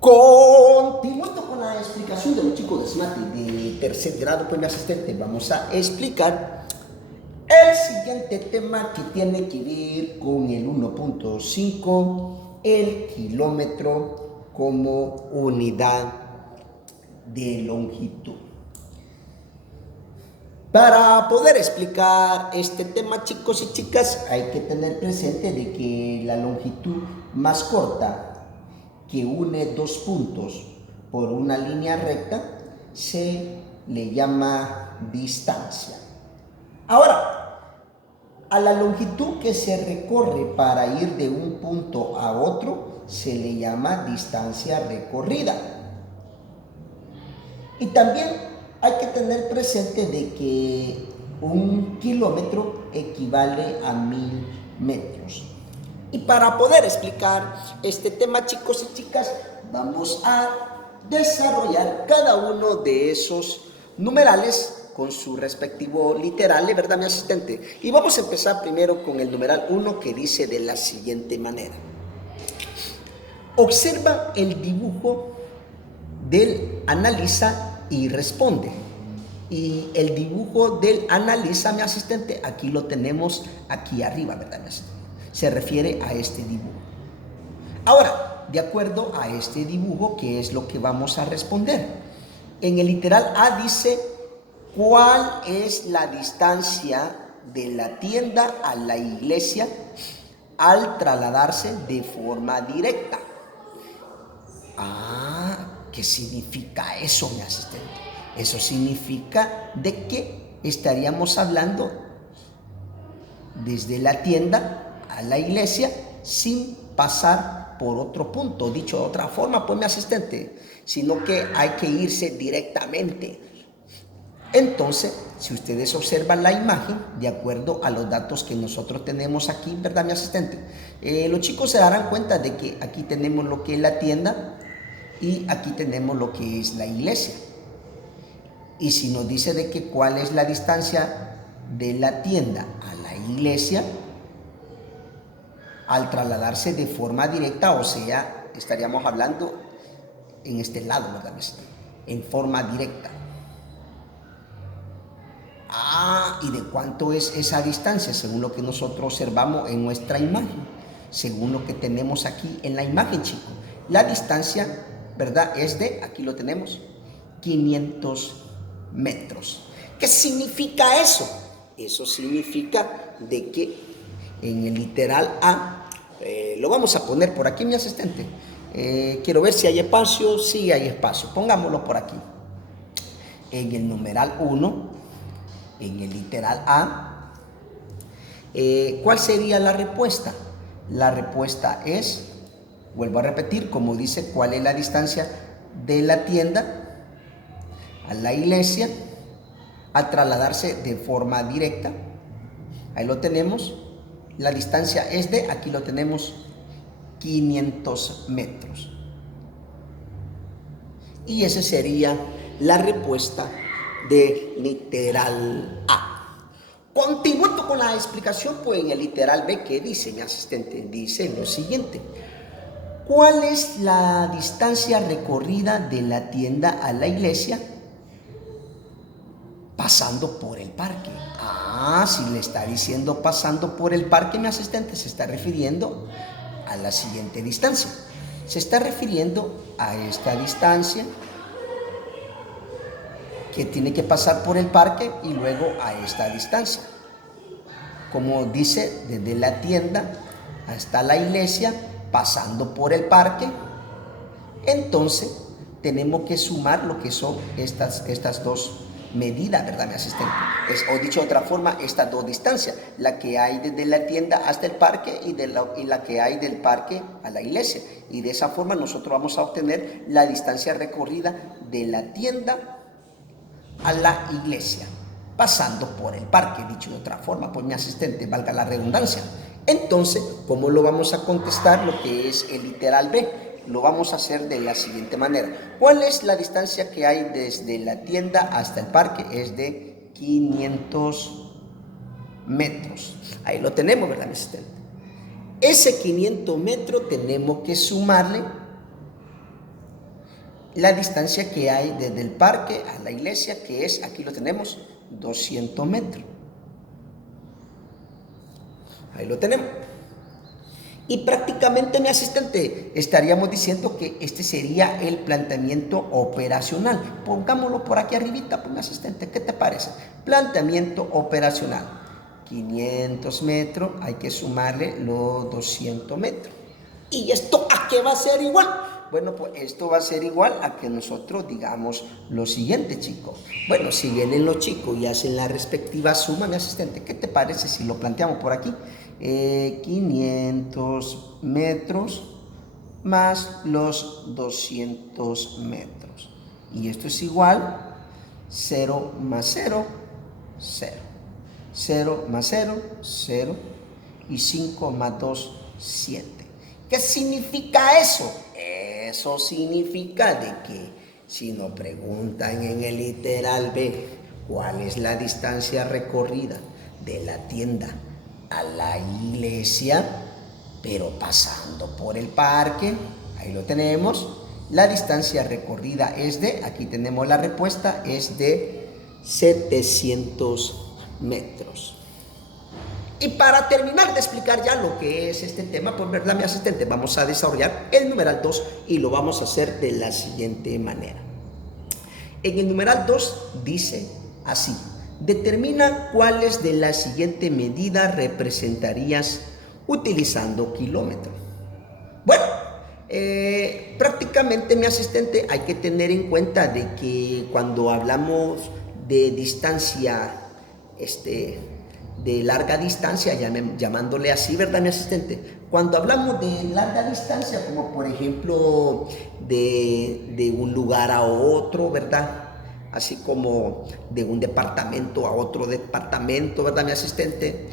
Continuando con la explicación de los chicos de SMAT de tercer grado, pues mi asistente, vamos a explicar el siguiente tema que tiene que ver con el 1.5, el kilómetro como unidad de longitud. Para poder explicar este tema, chicos y chicas, hay que tener presente de que la longitud más corta que une dos puntos por una línea recta se le llama distancia. Ahora, a la longitud que se recorre para ir de un punto a otro se le llama distancia recorrida. Y también hay que tener presente de que un kilómetro equivale a 1000 metros. Y para poder explicar este tema, chicos y chicas, vamos a desarrollar cada uno de esos numerales con su respectivo literal, ¿verdad, mi asistente? Y vamos a empezar primero con el numeral 1, que dice de la siguiente manera. Observa el dibujo del analiza y responde. Y el dibujo del analiza, mi asistente, aquí lo tenemos aquí arriba, ¿verdad, mi asistente? Se refiere a este dibujo. Ahora, de acuerdo a este dibujo, ¿qué es lo que vamos a responder? En el literal A dice, ¿cuál es la distancia de la tienda a la iglesia al trasladarse de forma directa? ¿Qué significa eso, mi asistente? Eso significa de que estaríamos hablando desde la tienda a la iglesia sin pasar por otro punto. Dicho de otra forma, pues mi asistente, sino que hay que irse directamente. Entonces, si ustedes observan la imagen, de acuerdo a los datos que nosotros tenemos aquí, ¿verdad, mi asistente? Los chicos se darán cuenta de que aquí tenemos lo que es la tienda y aquí tenemos lo que es la iglesia. Y si nos dice de que cuál es la distancia de la tienda a la iglesia, al trasladarse de forma directa, o sea, estaríamos hablando en este lado, ¿verdad? En forma directa. ¿Y de cuánto es esa distancia? Según lo que nosotros observamos en nuestra imagen, según lo que tenemos aquí en la imagen, chicos. La distancia, ¿verdad? Es de, aquí lo tenemos, 500 metros. ¿Qué significa eso? Eso significa de que en el literal A, lo vamos a poner por aquí, mi asistente. Quiero ver si hay espacio. Sí, hay espacio. Pongámoslo por aquí. En el numeral 1, en el literal A, ¿cuál sería la respuesta? La respuesta es, vuelvo a repetir, como dice, ¿cuál es la distancia de la tienda a la iglesia al trasladarse de forma directa? Ahí lo tenemos. La distancia es de, aquí lo tenemos, 500 metros. Y esa sería la respuesta de literal A. Continuando con la explicación, pues en el literal B, ¿qué dice mi asistente? Dice lo siguiente. ¿Cuál es la distancia recorrida de la tienda a la iglesia pasando por el parque? Si le está diciendo pasando por el parque, mi asistente, se está refiriendo a la siguiente distancia. Se está refiriendo a esta distancia que tiene que pasar por el parque y luego a esta distancia. Como dice, desde la tienda hasta la iglesia, pasando por el parque, entonces tenemos que sumar lo que son estas dos medidas, ¿verdad, mi asistente? O dicho de otra forma, estas dos distancias, la que hay desde la tienda hasta el parque y la que hay del parque a la iglesia. Y de esa forma nosotros vamos a obtener la distancia recorrida de la tienda a la iglesia, pasando por el parque, dicho de otra forma, pues mi asistente, valga la redundancia. Entonces, ¿cómo lo vamos a contestar lo que es el literal B? Lo vamos a hacer de la siguiente manera. ¿Cuál es la distancia que hay desde la tienda hasta el parque? Es de 500 metros. Ahí lo tenemos, ¿verdad, mi asistente? Ese 500 metros tenemos que sumarle la distancia que hay desde el parque a la iglesia, que es, aquí lo tenemos, 200 metros. Ahí lo tenemos. Y prácticamente, mi asistente, estaríamos diciendo que este sería el planteamiento operacional. Pongámoslo por aquí arribita, pues, mi asistente, ¿qué te parece? Planteamiento operacional. 500 metros, hay que sumarle los 200 metros. ¿Y esto a qué va a ser igual? Bueno, pues esto va a ser igual a que nosotros digamos lo siguiente, chicos. Bueno, si vienen los chicos y hacen la respectiva suma, mi asistente, ¿qué te parece si lo planteamos por aquí? 500 metros más los 200 metros. Y esto es igual 0 más 0, 0. 0 más 0, 0. Y 5 más 2, 7. ¿Qué significa eso? Eso significa de que si nos preguntan en el literal B cuál es la distancia recorrida de la tienda a la iglesia, pero pasando por el parque, ahí lo tenemos, la distancia recorrida es de, aquí tenemos la respuesta, es de 700 metros. Y para terminar de explicar ya lo que es este tema, pues, ¿verdad, mi asistente? Vamos a desarrollar el numeral 2 y lo vamos a hacer de la siguiente manera. En el numeral 2 dice así: determina cuáles de la siguiente medida representarías utilizando kilómetro. Bueno, prácticamente, mi asistente, hay que tener en cuenta de que cuando hablamos de distancia, de larga distancia, llamándole así, ¿verdad, mi asistente? Cuando hablamos de larga distancia, como por ejemplo de un lugar a otro, ¿verdad? Así como de un departamento a otro departamento, ¿verdad, mi asistente?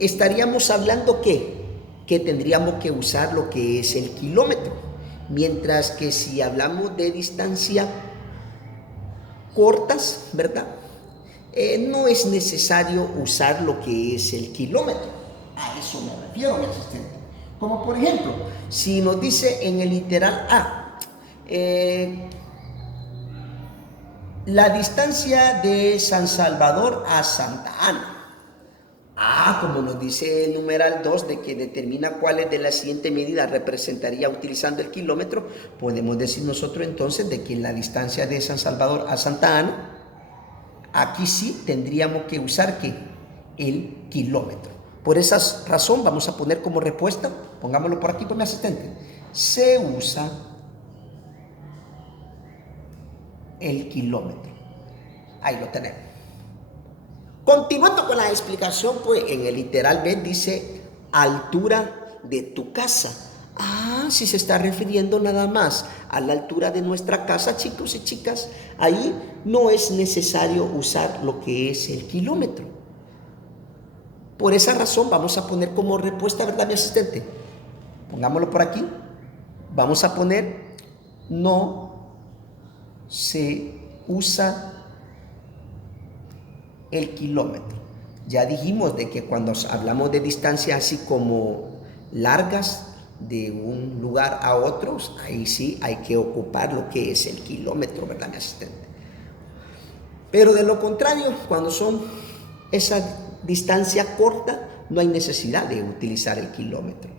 Estaríamos hablando que tendríamos que usar lo que es el kilómetro. Mientras que si hablamos de distancia cortas, ¿verdad? No es necesario usar lo que es el kilómetro. A eso me refiero, mi asistente. Como por ejemplo, si nos dice en el literal A, la distancia de San Salvador a Santa Ana. Como nos dice el numeral 2 de que determina cuáles de la siguiente medida representaría utilizando el kilómetro, podemos decir nosotros entonces de que la distancia de San Salvador a Santa Ana, aquí sí tendríamos que usar ¿qué? El kilómetro. Por esa razón vamos a poner como respuesta, pongámoslo por aquí por mi asistente, se usa el kilómetro. Ahí lo tenemos. Continuando con la explicación, pues en el literal B dice altura de tu casa. Si se está refiriendo nada más a la altura de nuestra casa, chicos y chicas, ahí no es necesario usar lo que es el kilómetro. Por esa razón vamos a poner como respuesta, ¿verdad, mi asistente? Pongámoslo por aquí. Vamos a poner no se usa el kilómetro. Ya dijimos de que cuando hablamos de distancias así como largas de un lugar a otro, ahí sí hay que ocupar lo que es el kilómetro, ¿verdad, mi asistente? Pero de lo contrario, cuando son esa distancia corta, no hay necesidad de utilizar el kilómetro.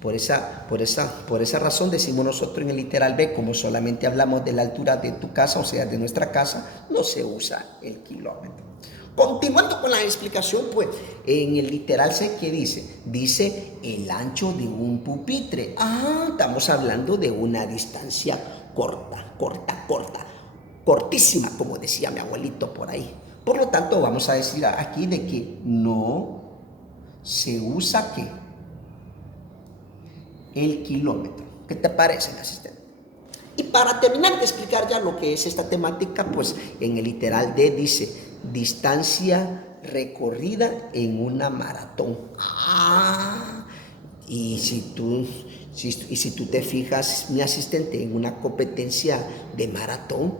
Por esa razón decimos nosotros en el literal B, como solamente hablamos de la altura de tu casa, o sea, de nuestra casa, no se usa el kilómetro. Continuando con la explicación, pues, en el literal C, ¿qué dice? Dice el ancho de un pupitre. Estamos hablando de una distancia cortísima, como decía mi abuelito por ahí. Por lo tanto, vamos a decir aquí de que no se usa ¿qué? El kilómetro. ¿Qué te parece, mi asistente? Y para terminar de explicar ya lo que es esta temática, pues en el literal D dice distancia recorrida en una maratón. Y si tú te fijas, mi asistente, en una competencia de maratón,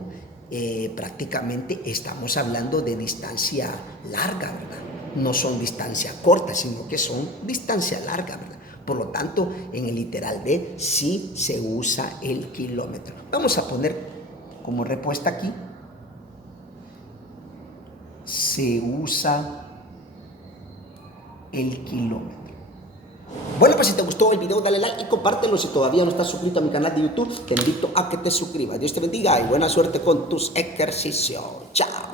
prácticamente estamos hablando de distancia larga, ¿verdad? No son distancia corta, sino que son distancia larga, ¿verdad? Por lo tanto, en el literal de sí se usa el kilómetro. Vamos a poner como respuesta aquí, se usa el kilómetro. Bueno, pues si te gustó el video, dale like y compártelo. Si todavía no estás suscrito a mi canal de YouTube, te invito a que te suscribas. Dios te bendiga y buena suerte con tus ejercicios. Chao.